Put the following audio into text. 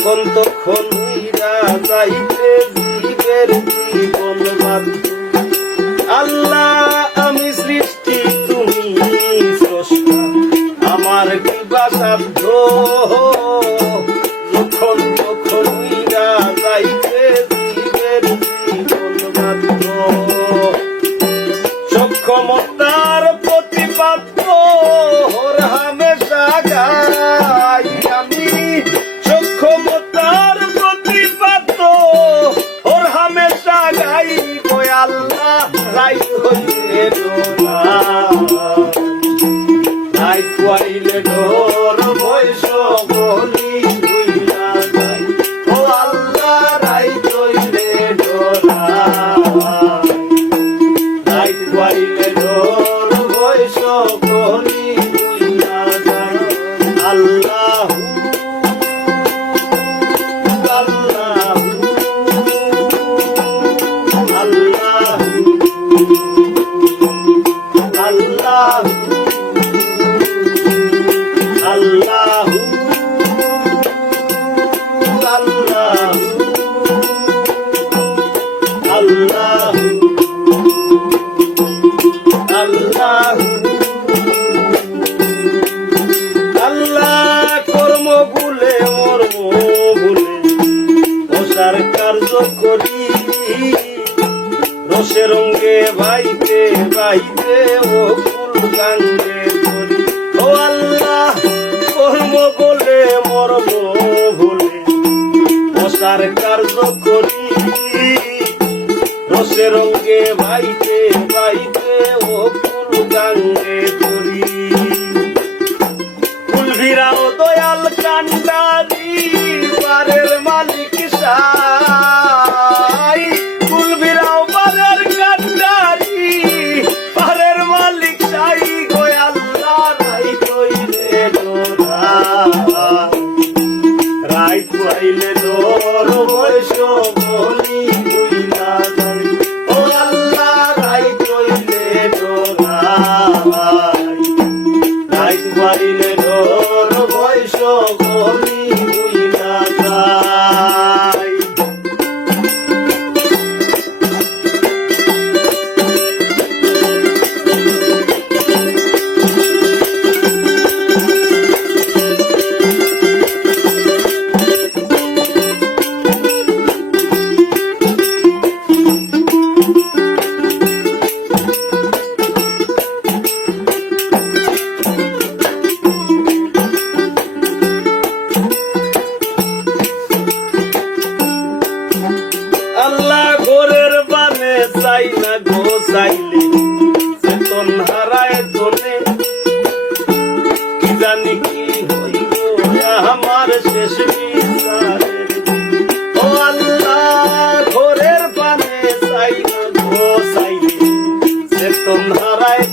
যখন তখন উইরা যাইতে জীবের জীবন বাধ্য। আল্লাহ আমি সৃষ্টি তুমি স্রষ্টা, আমার কি বা সাধ্য, যখন তখন উইরা যাইতে জীবের জীবন বাধ্য। সক্ষমতার প্রতিপাদ্য ওর হামেশা গাই আমি, সক্ষমতার প্রতিপাদ্য ওর হামেশা গাই গো আল্লাহ। রাই হইলে ডোরা রাই খুয়াইলে ডোর বৈশ বলি ভুইলা যাই ও আল্লাহ। রাই হইলে ডোরা রাই খুয়াইলে ডোর বৈশ বলি ভুইলা যাই। আল্লাহ আল্লাহ কর্ম ভুলে মর্ম ভুলে রসার কার্য করি, রসে রঙ্গে বাইতে বাইতে ও ফুল গাঙ্গে করি ও আল্লাহ। কর্ম বলে মর্ম ভুলে রসার কার্য করি, রসে রঙ্গে বাইতে বাইতে ও ফুল গাঙ্গে করি। ফুল ভিড়াও দয়াল কান্ডারি পারের মালিক সাই, ফুল ভিড়াও পারের কান্ডারি পারের মালিক সাই গো আল্লাহ। রাই কইলে ডোরা রাই খুয়াইলে ডোর বৈশ বলি ভুইলা যাই ও আল্লাহ। রাই কইলে ডোরা রাই খুয়াইলে ডোর বৈশ বলি ভুইলা যাই। আল্লাহ ঘরের বানে চাই না গো চাইলে চেতন হারায় তোলে, কি জানি কি হইব আমার শেষ বিচারের ও আল্লাহ। ঘরের বানে চাই না গো চাইলে চেতন হারায়